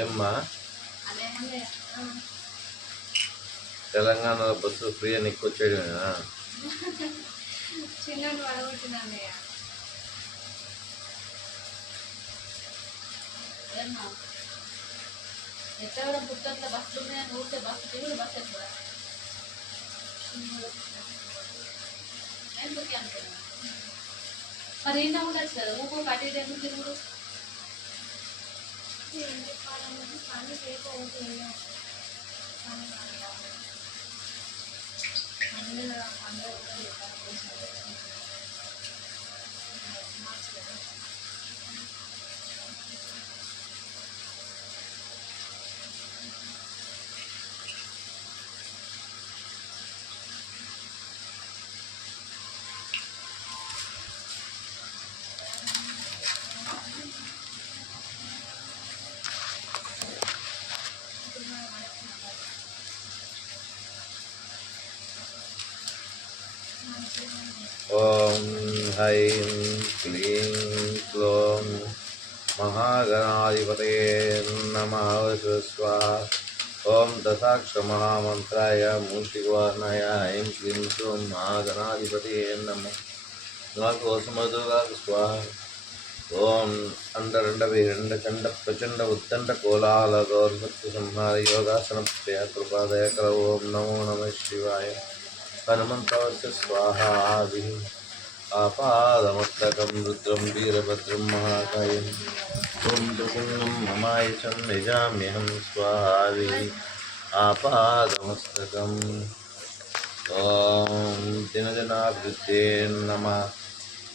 ఏమ్మా తెలంగాణలో bus free అని వచ్చేయడమేనా? చిన్నోడు పడగొట్టినన్నయ్య. ఎట్లా కూడా పుట్టట్లో బస్సులు ఉన్నాయని ఊరికే బస్సు తిరుగుడు బస్సు ఎక్కువ ఎందుకు అనుకున్నా. మరి ఏంటో ఉండొచ్చు కదా ఊపో కట్టి ఎందుకు తిరుగుడు. ఏం చెప్పాలన్నది పని చేయకపోతే ఓం హ్రైం క్లీం క్లోం మహాగణాధిపతయే నమః. స్వాహా. ఓం దశాక్ష మహామంత్రాయ మూషికవాహనాయ ఐం క్లీం క్లోం మహాగణాధిపతయే నమః. స్వాహ. ఓం అండరండవిరండచండ ప్రచండ ఉత్తండ కోలాహల గౌర్భక్తి సంహార యోగాసన ప్రియ కృపాదయకర. ఓం నమో నమః శివాయ. హనుమంతవస్య స్వాహాభి. ఆపాదమస్తకం రుద్రం వీరభద్రం మహాకాయం. ఓం ప్రసన్నం మమాయచం నిజామ్యహం స్వాహాభి. ఆపాదమస్తకం. ఓం దినజనాభివృద్ధే నమః.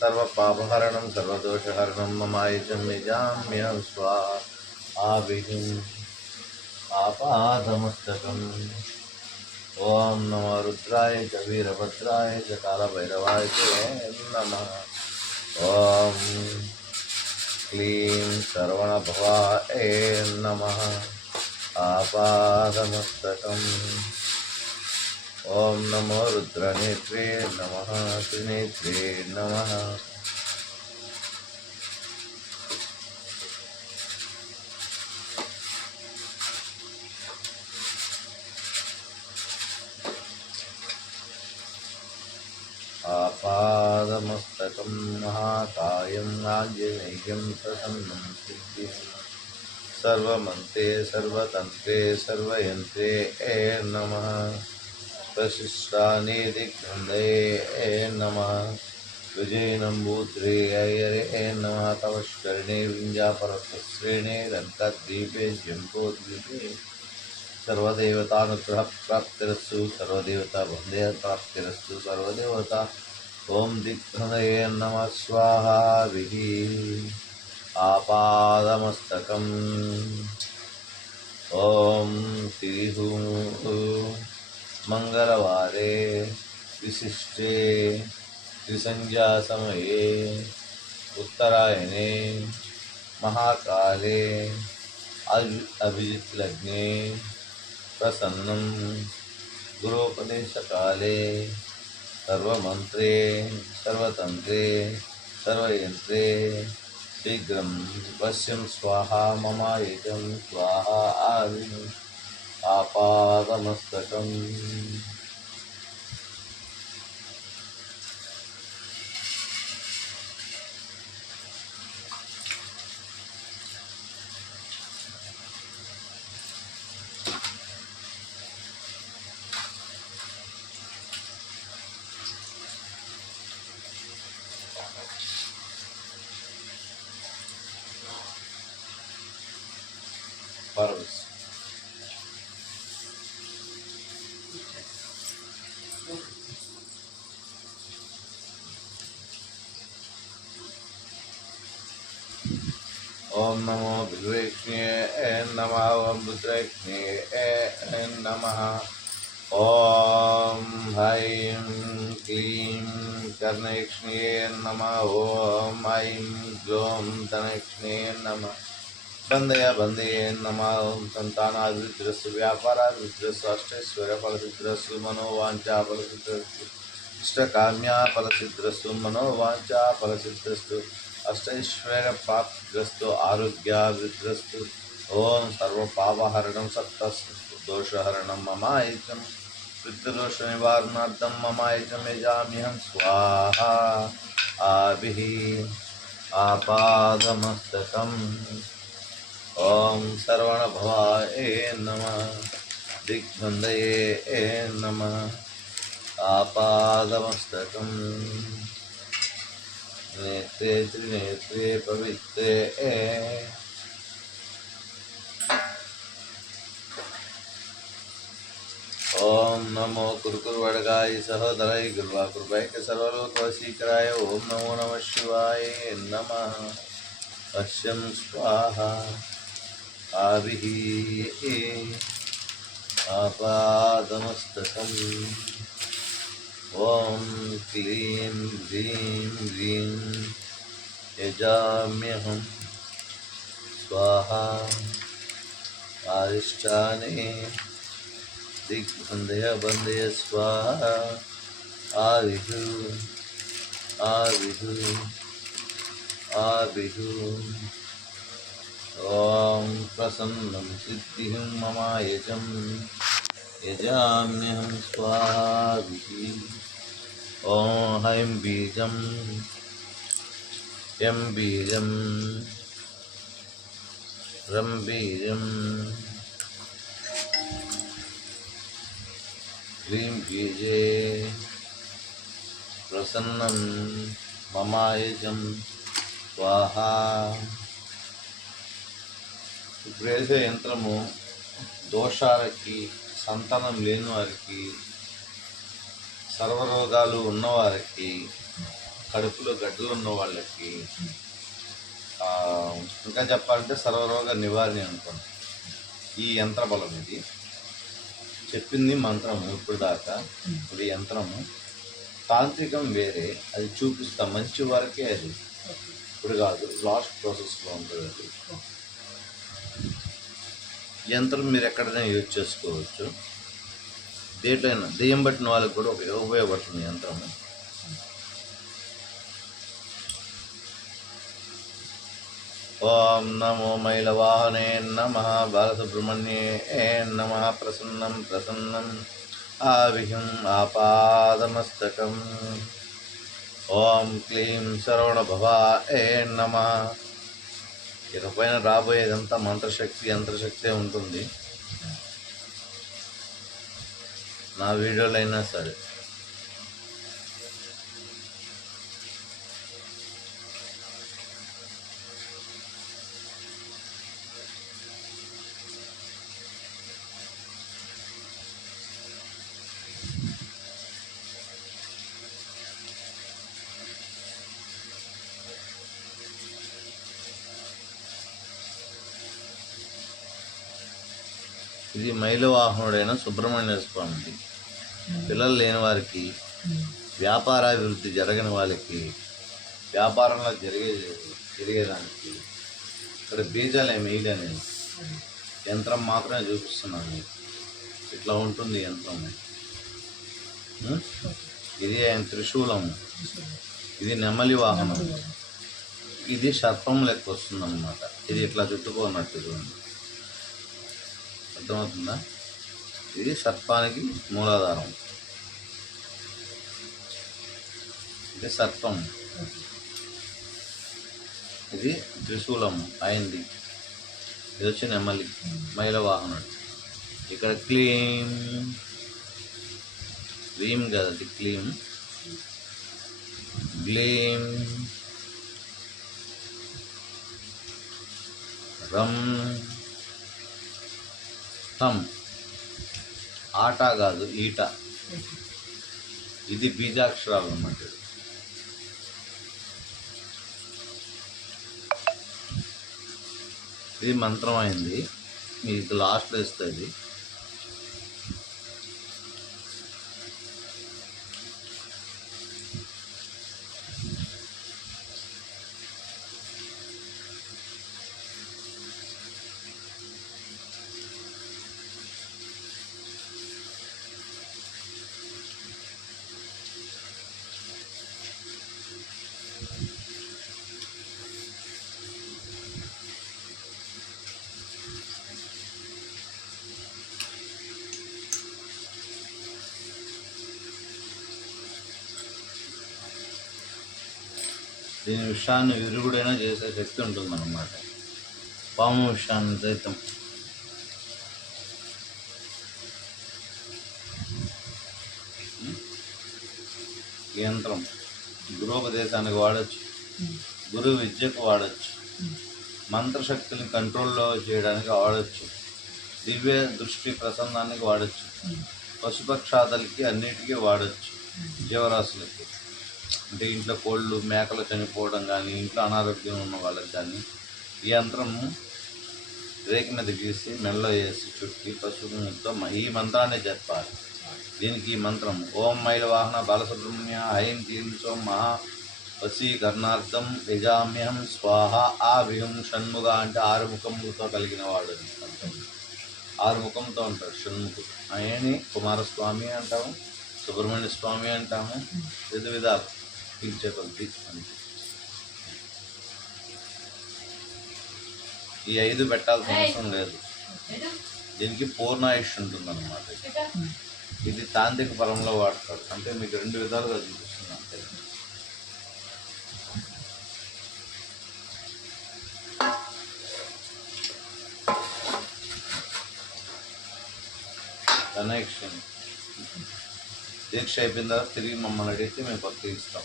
సర్వపాపహరణం సర్వదోషహరణం మమాయచం నిజామ్యహం స్వాహాభి. ఆపాదమస్తకం. ఓం నమో రుద్రాయ చ వీరభద్రాయ చ కాలభైరవాయ చ నమః. ఓం క్లీం శరవణభవాయ నమః. ఆపాదమస్తకం. ఓం నమో రుద్రనేత్రే నమః. త్రినేత్రే నమః. ఆపాదమస్తకం మహాకాయం ఆంజనేయం ప్రసన్నం సిద్ధిం సర్వమంత్రే సర్వతంత్రే సర్వయంత్రే నమః. ప్రశిష్టానిధిగ్రంథే నమః. విజయనంబూత్రే నమః. తవష్కరిణే వింధ్యాపర్వతశ్రేణే లంకాద్వీపే జంబోద్వీపే సర్వదేవతానుగ్రహ ప్రాప్తిరస్సు. సర్వదేవతా బంధే ప్రాప్తిరస్సు. సర్వదేవతా ఓం దిగ్హృదయే నమః స్వాహాభిః. ఆపాదమస్తకం. ఓం శ్రీ మంగళవారే విశిష్టే త్రిసంధ్యా సమయే ఉత్తరాయణే మహాకాలే అభిజిత్ లగ్నే ప్రసన్నం గురోపదేశకాలే సర్వమంత్రే సర్వతంత్రే సర్వయంత్రే శీఘ్రం పశ్యం స్వాహా మమాయజం స్వాహా ఆవి. ఆపాదమస్తకం. పర్వస్ ఓం నమో విద్వేష్ణే నమః. ఓం రుద్రేష్ణే నమః. ఓం హ్రైం క్లీం కర్ణేక్ష్ణే నమః. ఓం ఐం గ్లోం ధనేక్ష్ణే నమః. బంధయ బంధయే నమః. ఓం సంతానాభివృద్ధిరస్సు. వ్యాపారాభివృద్ధిరస్సు. అష్టైశ్వర్యఫలసిద్ధిరస్సు. మనోవాంఛాఫలసిద్ధిరస్సు. ఇష్టకామ్యాఫలసిద్ధిరస్సు. మనోవాంఛాఫలసిద్ధిరస్సు. అష్టైశ్వర్య ప్రాప్తిరస్తు. ఆరోగ్యాభివృద్ధిరస్తు. ఓం సర్వపాపహరణం సప్తదోషహరణం మమాయుజం పితృదోష నివారణార్థం మమాయుజం యజామ్యహం స్వాహ ఆభిః ఆపాదమస్తకం. ఓం సర్వణభవాయ నమః దిగ్బంధయే నమః ఆపాదమస్తకం. నేత్రే త్రినేత్రే పవిత్రే ఓం నమో కురుకురువడగాయ సహోదరాయ గురువాకృపాయ సర్వలోకవశీకరాయ ఓం నమో నమః శివాయ నమః. పశ్యం స్వాహ ఆవిః ఆపాదమస్తకం. ఓం క్లీం హ్రీం హ్రీం యజామ్యహం స్వాహ ఆదిష్టానే దిగ్బంధయ బంధయ స్వాహ ఆవిః ఆవిః ఆవిః. ఓం ప్రసన్నం సిద్ధిం మమాయజం యజామ్యహం స్వాహాభిః. ఓం హైం బీజం యం బీజం రం బీజం క్లీం బీజే ప్రసన్నం మమాయజం స్వాహ. ఇప్పుడు వేసే యంత్రము దోషాలకి, సంతానం లేని వారికి, సర్వరోగాలు ఉన్నవారికి, కడుపులో గడ్డలు ఉన్న వాళ్ళకి, ఇంకా చెప్పాలంటే సర్వరోగ నివారణ అనుకోండి. ఈ యంత్ర బలం ఇది. చెప్పింది మంత్రము ఇప్పుడు దాకా. ఇప్పుడు ఈ యంత్రము తాంత్రికం వేరే, అది చూపిస్తా. మంచి వరకే అది, ఇప్పుడు కాదు, లాస్ట్ ప్రాసెస్లో ఉంటుంది అది. యంత్రం మీరు ఎక్కడైనా యూజ్ చేసుకోవచ్చు. దేంట్లైనా దెయ్యం పట్టిన వాళ్ళకి కూడా ఉపయోగపడుతుంది యంత్రము. ఓం నమో మైలవాహనే నమః బాలసుబ్రహ్మణ్యే నమః. ప్రసన్నం ప్రసన్నం ఆవిహం ఆపాదమస్తకం. ఓం క్లీం శరవణభవాయ నమః. ఇకపైన రాబోయేదంతా మంత్రశక్తి, యంత్రశక్తే ఉంటుంది. నా వీడియోలు అయినా సరే. ఇది మైలవాహనుడైన సుబ్రహ్మణ్య స్వామిది. పిల్లలు లేని వారికి, వ్యాపారాభివృద్ధి జరగని వాళ్ళకి, వ్యాపారంలో జరిగేదానికి ఇక్కడ బీజాలు ఏమి వేయలేని యంత్రం మాత్రమే చూపిస్తున్నాను. ఇట్లా ఉంటుంది యంత్రము. ఇది త్రిశూలము, ఇది నెమలి వాహనము, ఇది సర్పం లెక్క వస్తుంది అన్నమాట. ఇది ఇట్లా చుట్టుకున్నట్టు చూడండి, అర్థమవుతుందా? ఇది సర్పానికి మూలాధారం. ఇది సర్పం, ఇది త్రిశూలము అయింది. ఇది వచ్చి నెమలి, మైలవాహనుడు. ఇక్కడ క్లీం క్లీం కదా, అది క్లీం గ్లీం రం తం. ఆట కాదు, ఈట. ఇది బీజాక్షరాలు అన్నమాట. ఇది మంత్రం అయింది, మీకు లాస్ట్లో ఇస్తుంది. దీని విషయాన్ని విరుగుడైనా చేసే శక్తి ఉంటుందన్నమాట. పాము విషయాన్ని సైతం. ఈ యంత్రం గురోపదేశానికి వాడచ్చు, గురు విద్యకు వాడచ్చు, మంత్రశక్తిని కంట్రోల్లో చేయడానికి వాడచ్చు, దివ్య దృష్టి ప్రసన్నానికి వాడచ్చు, పశుపక్షాదులకి అన్నిటికీ వాడచ్చు. జీవరాశులకి అంటే ఇంట్లో కోళ్ళు మేకలు చనిపోవడం కానీ, ఇంట్లో అనారోగ్యం ఉన్న వాళ్ళకి కానీ ఈ యంత్రము రేకి మీద గీసి మెల్ల వేసి చుట్టి పశువుతో ఈ మంత్రాన్ని చెప్పాలి. దీనికి ఈ మంత్రం ఓం మైలవాహన బాలసుబ్రహ్మణ్య ఐం క్లీం సోం మహా వశీకరణార్థం యజామ్యహం స్వాహ ఆవిహం షణ్ముఖ అంటే 6 ముఖములతో కలిగిన వాడు. 6 ముఖంతో ఉంటాడు షణ్ముఖుడు. ఆయన్ని కుమారస్వామి అంటాము, సుబ్రహ్మణ్య స్వామి అంటాము, విధాలు పిలిచే కొద్ది అంతే. ఈ 5 పెట్టాల్సిన అవసరం లేదు. దీనికి పూర్ణాయుష్ ఉంటుందన్నమాట. ఇది తాంత్రిక పరంలో వాడతారు. అంటే మీకు 2 విధాలుగా చూపిస్తున్నాను. కనెక్షన్ దీక్ష అయిపోయిన తర్వాత తిరిగి మమ్మల్ని అడిగితే మేము కొత్త ఇస్తాం.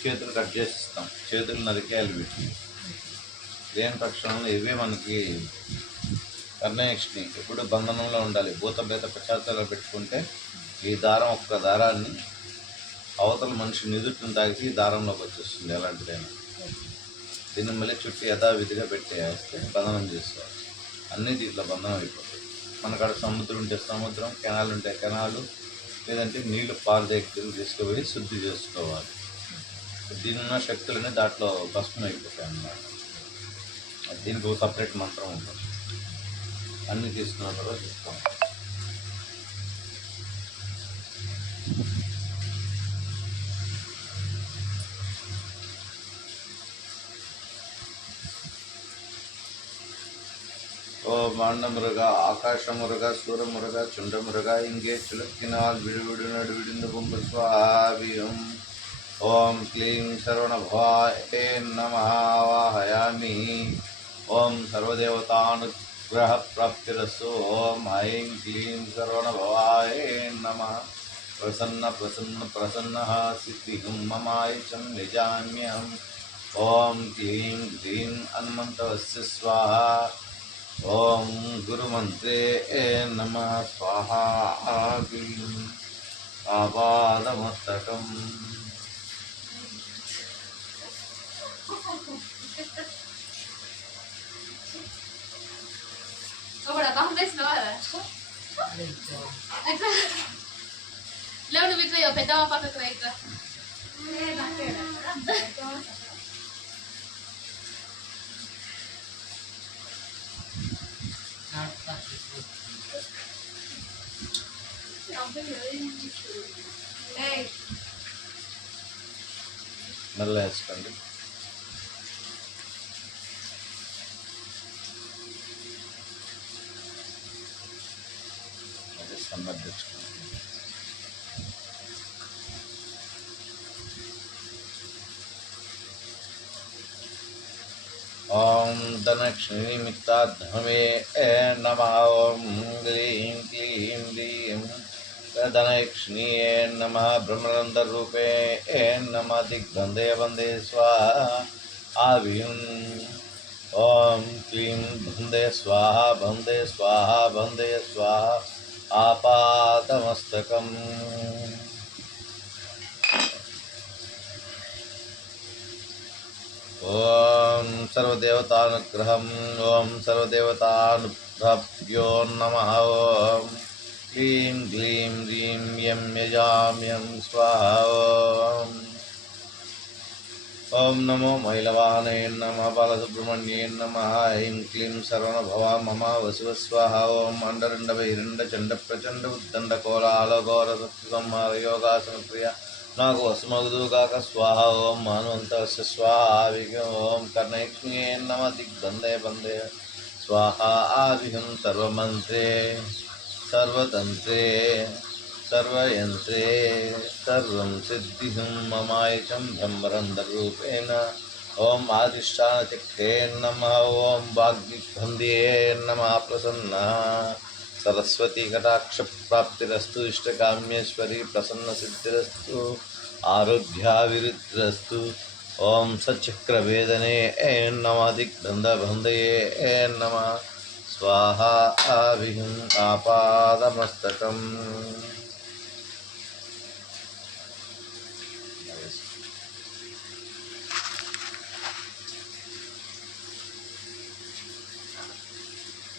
చేతులు కట్ చేసి ఇస్తాం, చేతులు నరికేయాలి. వీటిని దేని తక్షణంలో ఇవే మనకి కర్ణయక్షిని ఎప్పుడు బంధనంలో ఉండాలి. భూత బేత పశ్చాత్తాలో పెట్టుకుంటే ఈ దారం ఒక్క దారాన్ని అవతల మనిషి నిదుటిని తాగితే ఈ దారంలోకి వచ్చేస్తుంది ఎలాంటిదైనా. దీన్ని మళ్ళీ చుట్టూ యథావిధిగా పెట్టేస్తే బంధనం చేసుకోవాలి. అన్నీ దీంట్లో బంధనం అయిపోతాయి. మనకాడ సముద్రం ఉంటే సముద్రం, కెనాలు ఉంటే కెనాలు, లేదంటే నీళ్లు పారదెక్కులు తీసుకుపోయి శుద్ధి చేసుకోవాలి. దీని ఉన్న శక్తులన్నీ దాంట్లో భస్మం అయిపోతాయి అన్నమాట. దీనికి ఒక సపరేట్ మంత్రం ఉంటుంది. అన్నీ తీసుకున్న తర్వాత చెప్తాం. ఓ మాండమురుగ ఆకాశమురుగ సూరమురుగ చుండమురుగ ఇంగే చులక్కినాల్ విడువిడు నడువిడిందు బొంబు స్వాభియం. ఓం క్లీం శరవణభవాయ నమః వాహయామి. ఓం సర్వదేవతానుగ్రహ ప్రాప్తిరస్సు. ఓం ఐం క్లీం శరవణభవాయ నమః. ప్రసన్న ప్రసన్న ప్రసన్న సిద్ధిం మమాయచం నిజామ్యహం. ఓం క్లీం క్లీం హనుమంతవస్య స్వాహా. ఓం గురుమంత్రే నమః స్వాహా. ఆపాదమస్తకం. లేవు నువ్వు ఇట్లా పెద్దవా పక్కకు రైట్. మెల్ల వేసుకోండి. అదే సన్నద్ధుకోండి. ఓం ధనలక్ష్మీమిత్తాధమే నమః. ఓం గ్లీం క్లీం గ్లీం ధనలక్ష్మీయే నమః. బ్రహ్మరంధ్రరూపే నమః. దిగ్బంధే వందే స్వాహా. ఆవియం. ఓం క్లీం బందే స్వాహా బందే స్వాహా బందే స్వాహా. ఆపాదమస్తకం. ఓం సర్వదేవతానుగ్రహం. ఓం సర్వదేవతానుగ్రహభ్యో నమః. ఓం క్లీం గ్లీం హ్రీం యం యజామ్యం స్వాహా. ఓం నమో మైలవాహనే నమః. బాలసుబ్రహ్మణ్యే నమః. ఐం క్లీం శరవణభవ మమ వసువ స్వాహా. ఓం అండరండ వైరండ చండ ప్రచండ ఉద్దండ కోలాల ఘోర సత్య సంహార యోగాసన ప్రియ నాకు వసుమగుదుగాక స్వాహ. ఓం మానవంతస్య స్వాహావిహం. ఓం కర్ణయక్ష్మ్యే నమ. దిగ్బంధే బంధే స్వాహ. ఆవిహం సర్వమంత్రే సర్వతంత్రే सर्वयन्त्रे सर्वं सिद्धिं ममायचं ब्रह्मरन्ध्ररूपेण ॐ आदिष्टानचक्रे नमः ॐ वाग्दिग्बन्धे नमः प्रसन्नः सरस्वती कटाक्षप्राप्तिरस्तु इष्टकाम्येश्वरी प्रसन्नसिद्धिरस्तु आरोग्याभिवृद्धिरस्तु ॐ सच्चक्रवेदने नमः दिग्बन्धबन्धये नमः स्वाहा आविहम् आपादमस्तकम्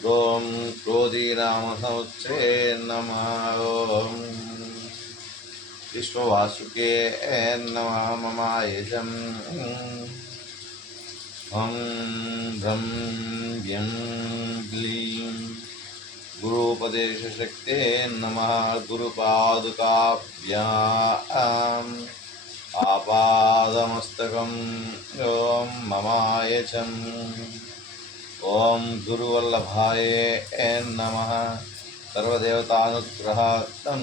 ॐ क्रोधीरामसंवत्सरे नमः ॐ विश्ववासुके नमः ममायजम् ॐ भ्रं व्यं ग्लीं गुरुपदेशशक्ते नमः गुरुपादुकाभ्याम् आपादमस्तकम् ॐ ममायचम् ॐ गुरुवल्लभाय नमः सर्वदेवतानुग्रहार्थं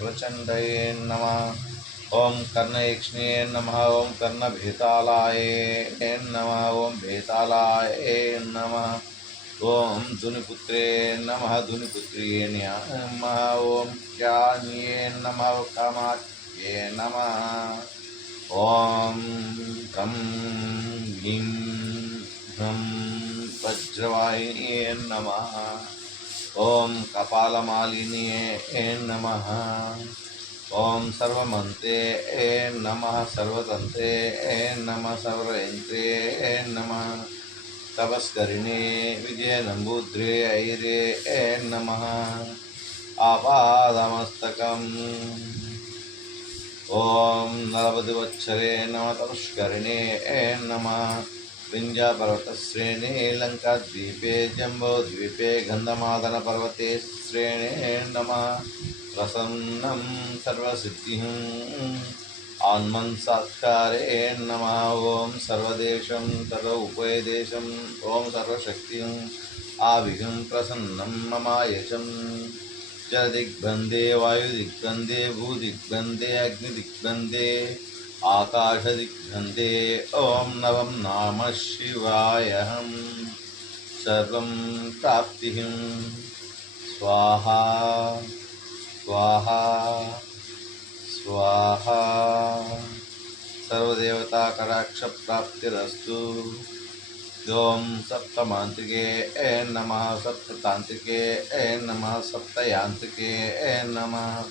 प्रचण्डये नमः ॐ कर्णयक्ष्णे नमः ॐ कर्णभेतालाय नमः ॐ भेतालाय नमः ॐ धुनिपुत्रे नमः धुनिपुत्र्ये नमः ॐ ज्ञान्ये नमः कामाख्ये नमः ॐ गं ह्रीं ह्रं वज्रवाहिन्ये नमः ॐ कपालमालिन्ये नमः ॐ सर्वमन्त्रे नमः सर्वतन्त्रे नमः सर्वयन्त्रे नमः तपस्करिणे विजयनम्बूद्रे ऐरे नमः आपादमस्तकम् ॐ नरवधुवत्सरे नमः तपस्करिणे नमः विन्ध्यापर्वतश्रेणे लङ्काद्वीपे जम्बोद्वीपे गन्धमादनपर्वते श्रेणे नमः प्रसन्नं सर्वसिद्धिं आन्मन्सात्कारे नमः ॐ सर्वदेशं सर्वोपदेशं ॐ सर्वशक्तिम् आविघं प्रसन्नं ममायचं जलदिग्बन्धे वायुदिग्बन्धे भूदिग्बन्धे अग्निदिग्बन्धे आकाशदिग्बन्धे ॐ नवं नामः शिवायहं सर्वं प्राप्तिः स्वाहा स्वाहा स्वाहा सर्वदेवता कटाक्षप्राप्तिरस्तु ॐ सप्तमांत्रिके नमः सप्ततांत्रिके नमः सप्तयांत्रिके नमः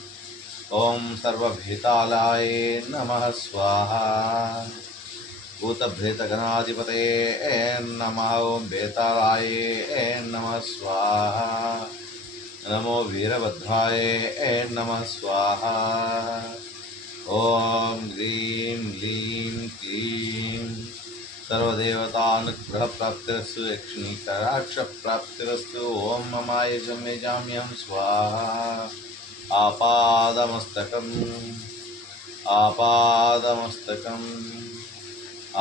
ॐ सर्वभेतालाय नमः स्वाहा भूतभृतगणाधिपतये नमः ॐ भेतालाय नमः स्वाहा नमो वीरभद्राय नमः स्वाहा ॐ ह्रीं लीं क्लीं सर्वदेवतानुग्रहप्राप्तिरस्तु यक्षिणीकटाक्षप्राप्तिरस्तु ॐ ममायजं यजाम्यहं स्वाहा आपादमस्तकम् आपादमस्तकम्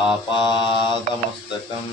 आपादमस्तकम्